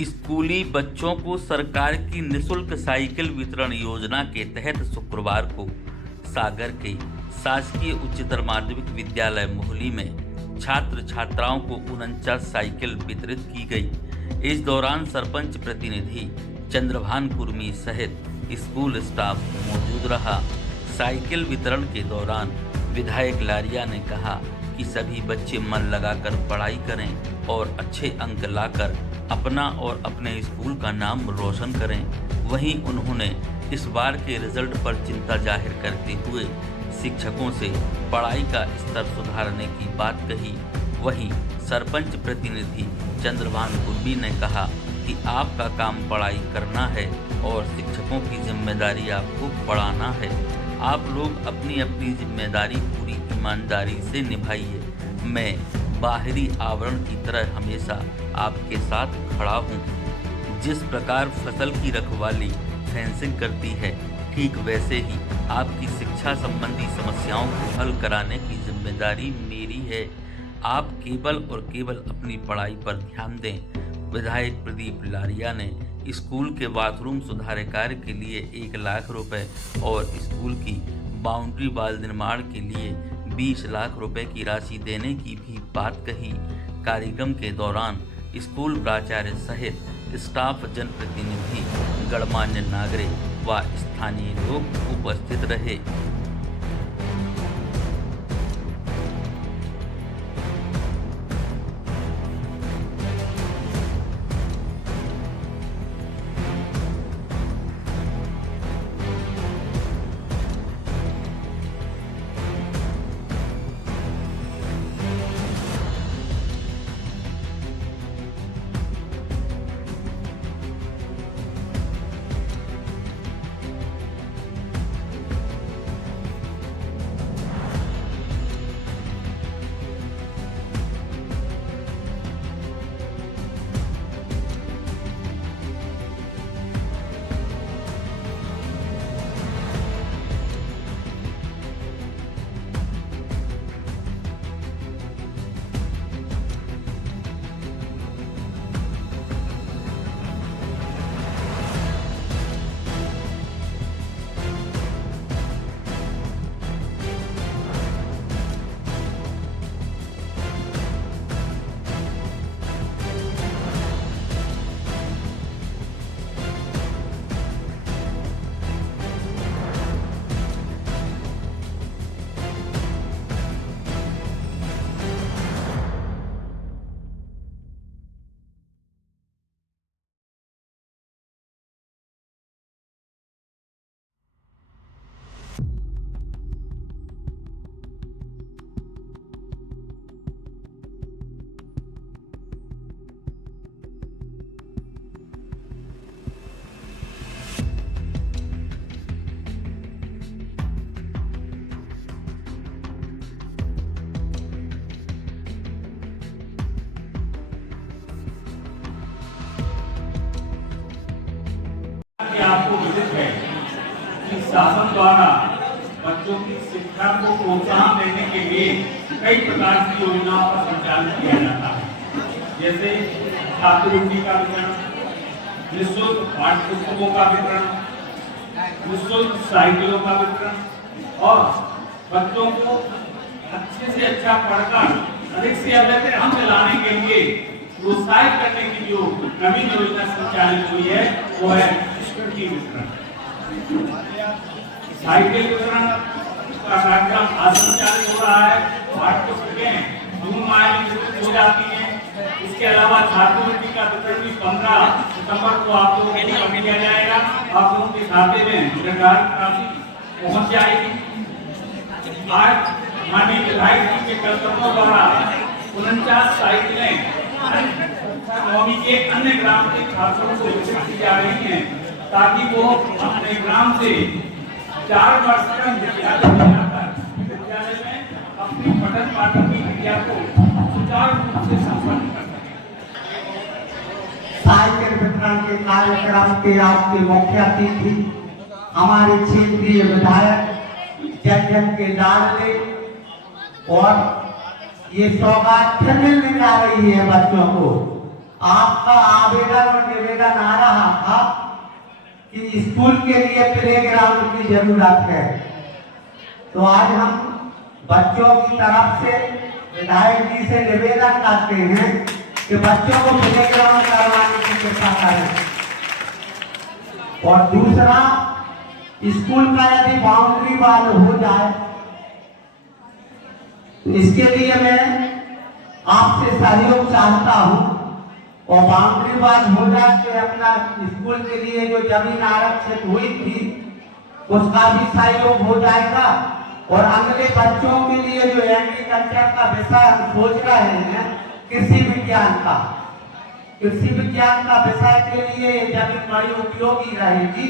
स्कूली बच्चों को सरकार की निःशुल्क साइकिल वितरण योजना के तहत शुक्रवार को सागर के शासकीय उच्चतर माध्यमिक विद्यालय मोहली में छात्र छात्राओं को 49 साइकिल वितरित की गई। इस दौरान सरपंच प्रतिनिधि चंद्रभान कुर्मी सहित स्कूल स्टाफ मौजूद रहा। साइकिल वितरण के दौरान विधायक लारिया ने कहा कि सभी बच्चे मन लगाकर पढ़ाई करें और अच्छे अंक लाकर अपना और अपने स्कूल का नाम रोशन करें। वहीं उन्होंने इस बार के रिजल्ट पर चिंता जाहिर करते हुए शिक्षकों से पढ़ाई का स्तर सुधारने की बात कही। वहीं सरपंच प्रतिनिधि चंद्रभान कुर्मी ने कहा कि आपका काम पढ़ाई करना है और शिक्षकों की जिम्मेदारी आपको पढ़ाना है। आप लोग अपनी अपनी जिम्मेदारी पूरी ईमानदारी से निभाइए। मैं बाहरी आवरण की तरह हमेशा आपके साथ खड़ा हूँ। जिस प्रकार फसल की रखवाली फेंसिंग करती है, ठीक वैसे ही आपकी शिक्षा संबंधी समस्याओं को हल कराने की जिम्मेदारी मेरी है। आप केवल और केवल अपनी पढ़ाई पर ध्यान दें। विधायक प्रदीप लारिया ने स्कूल के बाथरूम सुधार कार्य के लिए 1 लाख रुपए और स्कूल की बाउंड्री वाल निर्माण के लिए 20 लाख रुपए की राशि देने की भी बात कही। कार्यक्रम के दौरान स्कूल प्राचार्य सहित स्टाफ, जनप्रतिनिधि, गणमान्य नागरिक व स्थानीय लोग उपस्थित रहे। आपको विदित है कि शासन द्वारा बच्चों की शिक्षा को प्रोत्साहन देने के लिए कई प्रकार की योजनाओं का संचालन किया जाता है, जैसे छात्रवृत्ति का वितरण, निःशुल्क पाठ्य पुस्तकों का वितरण, निःशुल्क साइकिलों का वितरण और बच्चों को अच्छे से अच्छा पढ़कर अधिक से अधिक अंक लाने के लिए प्रोत्साहित करने की जो नवीन योजना संचालित हुई है वो है की वितरण। साइकिल वितरण का कार्यक्रम आज संचालित हो रहा है। पाठ्य पुस्तकें जून माह में वितरित हो जाती हैं। इसके अलावा छात्रवृत्ति का वितरण भी 15 सितंबर को आप लोगों को किया जाएगा। आप लोगों के खाते में निर्धारित राशि पहुंच जाएगी। आज माननीय विधायक जी के कर्तव्यों द्वारा 49 साइकिलें नौवीं के अन्य ग्राम के छात्रों को वितरित की जा रही हैं, ताकि वो अपने ग्राम से 4 वर्ष तक विद्यालय में जाकर विद्यालय में अपनी पठन पाठन की क्रिया को सुचारू रूप से संपन्न कर सकें। साइकिल वितरण के कार्यक्रम के आज के मुख्य अतिथि हमारे क्षेत्रीय विधायक जन के लाडले और ये सौगात मिलने जा रही है बच्चों को। आपका आवेदन और निवेदन आ रहा था कि स्कूल के लिए प्लेग्राउंड की जरूरत है, तो आज हम बच्चों की तरफ से विधायक जी से निवेदन करते हैं कि बच्चों को प्लेग्राउंड करवाने की कृपा करें। और दूसरा, स्कूल का यदि बाउंड्री वाल हो जाए तो इसके लिए मैं आपसे सहयोग चाहता हूं, और बाउंड्री वाल हो जाए तो अपना स्कूल के लिए जो जमीन आरक्षित हुई थी उसका भी सहयोग हो जाएगा। और अगले बच्चों के लिए जो एग्रीकल्चर का विषय हम सोच रहे हैं, कृषि विज्ञान का विषय के लिए ये जमीन बड़ी उपयोगी रहेगी।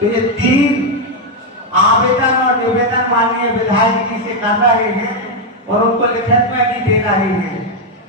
तो ये 3 आवेदन और निवेदन माननीय विधायक जी से कर रहे हैं और उनको लिखित में भी दे रहे हैं।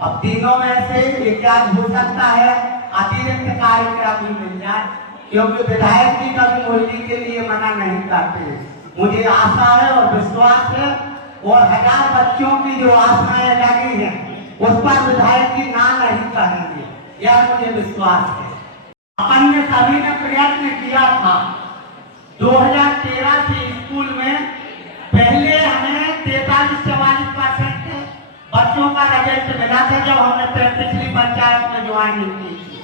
अब तीनों में से एक हो सकता है अतिरिक्त कार्यक्रम भी मिल जाए, क्योंकि विधायक जी कभी मुरली के लिए मना नहीं करते। मुझे आशा है और विश्वास है, और 1000 बच्चों की जो आशाएं लगी हैं उस पर विधायक जी ना नहीं कहेंगे, यह मुझे विश्वास है। अपन ने सभी ने प्रयत्न किया था 2013 से स्कूल में पहले हमें 43-44% बच्चों का रिजल्ट मिला था जब हमने पिछली पंचायत में ज्वाइनिंग की थी।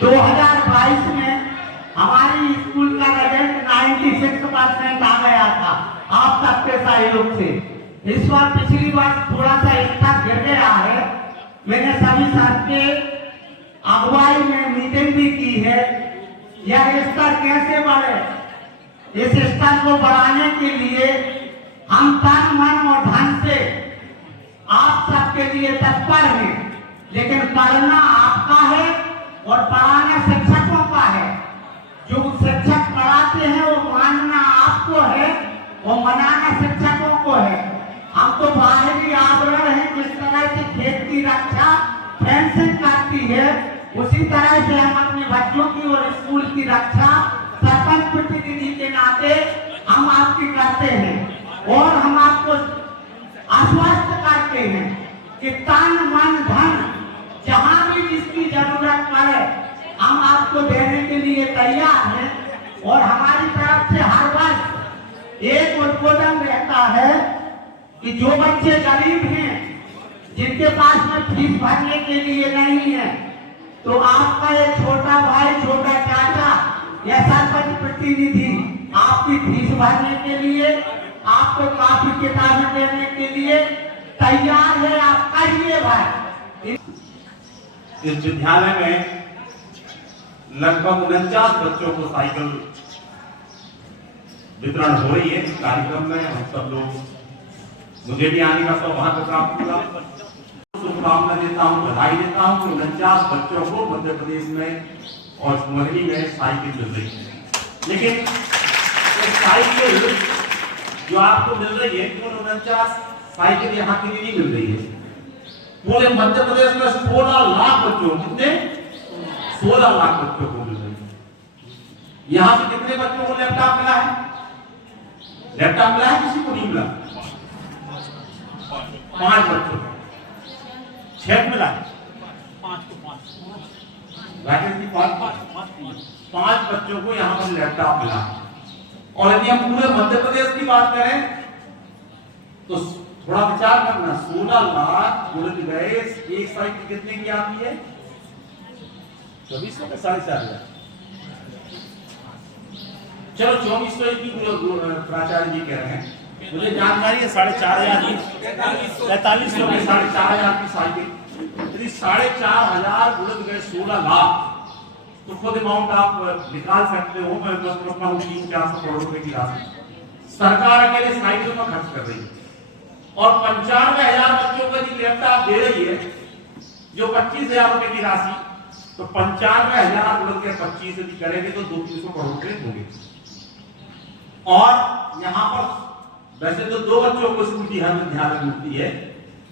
2022 में हमारी स्कूल का रिजल्ट 96% आ गया था आप सबके सहयोग से। इस बार पिछली बार थोड़ा सा स्तर गिर गया है। मैंने सभी साथ के अगुवाई में मीटिंग भी की है, यह स्तर कैसे बढ़े, इस स्तर को बढ़ाने के लिए हम तन मन और धन से आप सबके लिए तत्पर हैं, लेकिन पढ़ना आपका है और पढ़ाना शिक्षकों का है। जो शिक्षक पढ़ाते हैं वो मानना आपको है और मनाना शिक्षकों को है। हम तो बाहरी आवरण है, जिस तरह से खेत की रक्षा फेंसिंग करती है उसी तरह से हम अपने बच्चों की और स्कूल की रक्षा सरपंच प्रतिनिधि के नाते हम आपकी करते हैं। और हम आपको आश्वस्त करते हैं कि तन मन धन जहां भी जिसकी जरूरत पड़े हम आपको देने के लिए तैयार हैं। और हमारी तरफ से हर वर्ष एक उद्बोधन रहता है कि जो बच्चे गरीब हैं, जिनके पास में फीस भरने के लिए नहीं है, तो आपका एक छोटा भाई, छोटा चाचा या सरपंच प्रतिनिधि आपकी फीस भरने के लिए, आपको काफी किताबें देने के लिए तैयार है। आप कहिए भाई। इस विद्यालय में लगभग 49 बच्चों को साइकिल वितरण हो रही है। कार्यक्रम में हम सब लोग, मुझे भी आने का सौभाग्य प्राप्त हुआ। शुभकामना देता हूँ, बधाई देता हूँ कि 49 बच्चों को मध्य प्रदेश में और मुरली में साइकिल मिल रही है। लेकिन साइकिल जो आपको मिल रही है, केवल 49 साइकिल यहाँ के लिए नहीं मिल रही है। पूरे मध्य प्रदेश में 16 लाख बच्चों, कितने 16 लाख बच्चों को मिल रही है। यहाँ से कितने बच्चों को लैपटॉप मिला है? लैपटॉप मिला है, किसी को नहीं मिला? 5 बच्चों को 6 मिला है, 5 बच्चों को यहाँ पर लैपटॉप मिला। और यदि हम पूरे मध्य प्रदेश की बात करें तो थोड़ा विचार करना, 16 लाख उड़द गए, एक साइकिल कितने की आती है? 2400 का 4,500। चलो 2400 की प्राचार्य जी कह रहे हैं, मुझे जानकारी है 4,500 की, 4300 की 4,500 की साइकिल। यदि 4,500 उड़द गए 16 लाख, तो खुद अमाउंट आप निकाल सकते हो। मैं बस रखता हूँ 300-400 करोड़ रुपए की राशि सरकार अकेले साइकिल पर खर्च कर रही है। और 95,000 बच्चों को यदि लैपटॉप दे रही है, जो 25,000 रुपए की राशि, तो 95,000 उड़द के 25 यदि करेंगे तो 200-300 करोड़ रुपए होंगे। और यहाँ पर वैसे तो 2 बच्चों को स्कूटी हर विद्यालय मिलती है।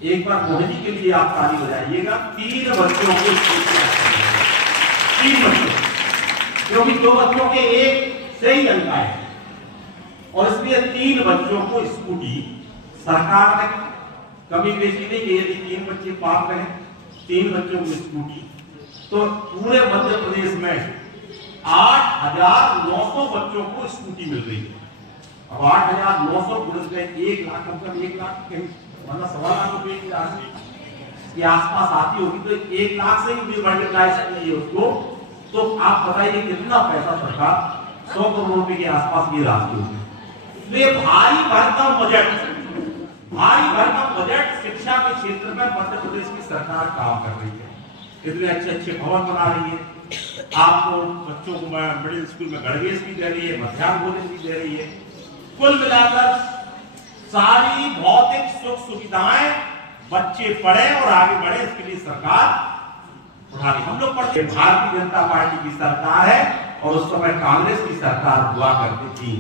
एक बार मोहिनी के लिए आप ताली बजाइएगा। 3 बच्चों को स्कूटी, 3 बच्चों, क्योंकि 2 बच्चों के एक से ही अंक आए, और इसलिए 3 बच्चों को स्कूटी सरकार ने कमी पेशी नहीं की। यदि 3 बच्चे पात्र हैं, 3 बच्चों को स्कूटी तो पूरे मध्य प्रदेश में 8,900 बच्चों को स्कूटी मिल रही है। अब 8,900 पुलिस में 1 लाख, कम से कम 1 लाख कहीं मतलब 1.25 लाख रुपए की राशि के आसपास आती होगी, तो 1 लाख से भी मल्टीप्लाई कीजिए उसको, तो आप बताइए कितना पैसा सरकार 100 करोड़ रुपए के आसपास की राशि होगी। तो ये भारी भरकम बजट शिक्षा के क्षेत्र में मध्य प्रदेश की सरकार काम कर रही है। इतने अच्छे अच्छे भवन बना रही है, आपको बच्चों को मिडिल स्कूल में गणवेश भी दे रही है, मध्याह्न भोजन भी दे रही है। कुल मिलाकर सारी भौतिक सुख सुविधाएं बच्चे पढ़े और आगे बढ़े, इसके लिए सरकार उठा रही। हम लोग पढ़ते भारतीय जनता पार्टी की सरकार है और उस समय कांग्रेस की सरकार हुआ करती थी।